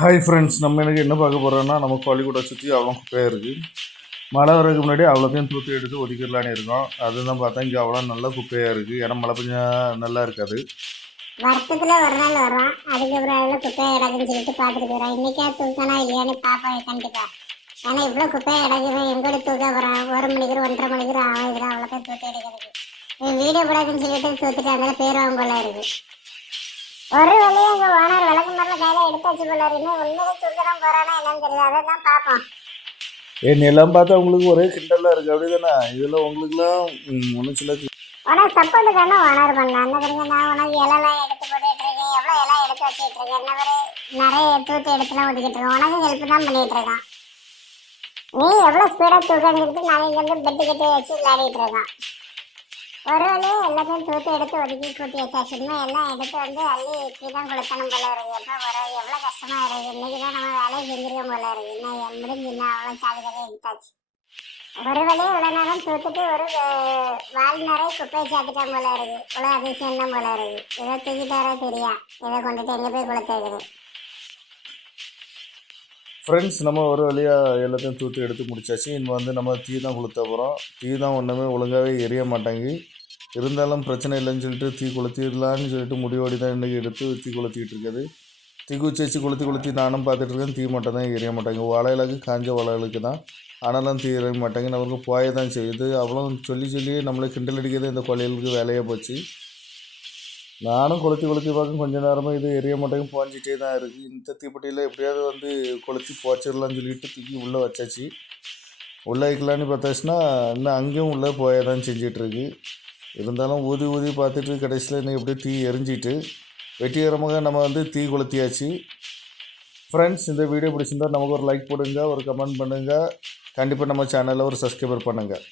Hi friends, நம்ம எனக்கு என்ன பார்க்க போகிறோன்னா, நம்ம பள்ளிக்கூட சுற்றி அவ்வளோ குப்பையாக இருக்குது. மழை வரதுக்கு முன்னாடி அவ்வளோத்தையும் தூத்தி எடுத்து ஒதுக்கிடலான்னு இருக்கோம். அதுதான் பார்த்தா இங்கே அவ்வளோ நல்ல குப்பையாக இருக்குது. ஏன்னா மழை பெஞ்சா நல்லா இருக்காது. வருஷத்துல ஒரு நாள் வரும். அதுக்கப்புறம் அதில் குப்பையை கிடக்குன்னு சொல்லிட்டு பார்த்துட்டு போயிடும். இன்னைக்கா தூக்கனா இல்லையான்னு பார்ப்பேன் கண்டிப்பா. ஏன்னா இவ்வளோ குப்பையை கிடக்குது, எங்கோட தூக்க போகிறேன். 1 மணிக்கு 1:30 மணிக்கு ஆகுது, அவ்வளோதான் தூத்தி எடுக்கிறது. வீடியோ போடாதுன்னு சொல்லிட்டு தூத்துட்டு அதில் பேர் வாங்க போல இருக்கு. ஒரு வழியாக எங்கள் ஓனர் விளக்கு மரம் கையில் எடுத்தாச்சு போல இருக்கு. உண்மையிலே தூக்க தான் போகிறானா என்னன்னு தெரியாது, அதை தான் பார்ப்போம். என்னெல்லாம் பார்த்தா உங்களுக்கு ஒரே கிண்டலாக இருக்குது, அப்படி தானே? இதில் உங்களுக்குலாம் ஒன்றும் சில உனக்கு சப்போர்ட்டுக்கான ஓனர் பண்ணலாம். என்ன தெரியுங்க, நான் உனக்கு இலைலாம் எடுத்து போட்டுட்டு இருக்கேன், எவ்வளோ இலை எடுத்து வச்சுட்டு இருக்கேன், என்ன பேர் நிறைய தூத்து எடுத்துலாம் ஒதுக்கிட்டு இருக்கேன். உனக்கு ஹெல்ப் தான் பண்ணிட்டு இருக்கான். நீ எவ்வளோ ஸ்பீடாக தூக்கங்கிட்டு நாங்கள் இங்கேருந்து பெட்டு கட்டி வச்சு விளையாடிட்டு இருக்கோம். ஒரு வழியே எல்லாத்தையும் தூத்து எடுத்து ஒதுக்கி கூட்டி வச்சாச்சுன்னா எல்லாம் எடுத்து வந்து அள்ளி தான் குளித்தனம் போல இருக்கு. எப்போ ஒரு எவ்வளோ கஷ்டமாக இருக்குது. இன்னைக்கு தான் நம்ம வேலையை செஞ்சிருக்கோம் போல இருக்கு. இன்னும் முடிஞ்சுன்னா அவ்வளோ சாதிக்கவே எடுத்தாச்சு. ஒரு வழியே இவ்வளோ நேரம் தூத்துட்டு ஒரு வால் நிறைய குப்பையை சேர்த்துட்டான் போல இருக்கு. இவ்வளோ அதிசயம் தான் போல இருக்கு. ஏதோ தூக்கிட்டாரோ தெரியா, ஏதோ கொண்டுட்டு எங்கே போய் குளித்தேக்குது. ஃப்ரெண்ட்ஸ், நம்ம ஒரு வழியாக எல்லாத்தையும் தூத்து எடுத்து முடிச்சாச்சு. இன்னும் நம்ம தீ தான் கொளுத்த போகிறோம். தீ தான் ஒன்றுமே ஒழுங்காகவே எரிய மாட்டேங்கி. இருந்தாலும் பிரச்சனை இல்லைன்னு சொல்லிட்டு தீ கொளுத்திடலான்னு சொல்லிட்டு முடிவோடி தான் இன்றைக்கி எடுத்து தீ கொளுத்திக்கிட்டு இருக்குது. தீ குச்சி வச்சு கொளுத்தி நானும் பார்த்துட்டு இருக்கேன். தீ மட்டும் தான் எரிய மாட்டாங்க. வாழைகளுக்கு காஞ்ச வாழைகளுக்கு தான், ஆனாலும் தீ எரிய மாட்டாங்க. நமக்கு போய தான் செய்யுது. அவ்வளோ சொல்லி நம்மளை கிண்டல் அடிக்கிறது இந்த கொலைகளுக்கு வேலையாக போச்சு. நானும் கொளுத்தி பார்க்க கொஞ்சம் நேரமாக இது எரிய மாட்டேங்க போஞ்சிட்டே தான் இருக்குது. இந்த தீப்பெட்டியில் எப்படியாவது கொளுத்தி போச்சிடலான்னு சொல்லிட்டு தூக்கி உள்ளே வச்சாச்சு. உள்ளே வைக்கலான்னு பார்த்தாச்சுன்னா இன்னும் அங்கேயும் உள்ளே போய தான் செஞ்சிட்ருக்கு. இருந்தாலும் ஊதி பார்த்துட்டு கடைசியில் இன்னும் எப்படியும் தீ எரிஞ்சிட்டு வெற்றிகரமாக நம்ம தீ கொளுத்தியாச்சு. ஃப்ரெண்ட்ஸ், இந்த வீடியோ பிடிச்சிருந்தால் நமக்கு ஒரு லைக் போடுங்க, ஒரு கமெண்ட் பண்ணுங்கள். கண்டிப்பாக நம்ம சேனலில் ஒரு சப்ஸ்கிரைபர் பண்ணுங்கள்.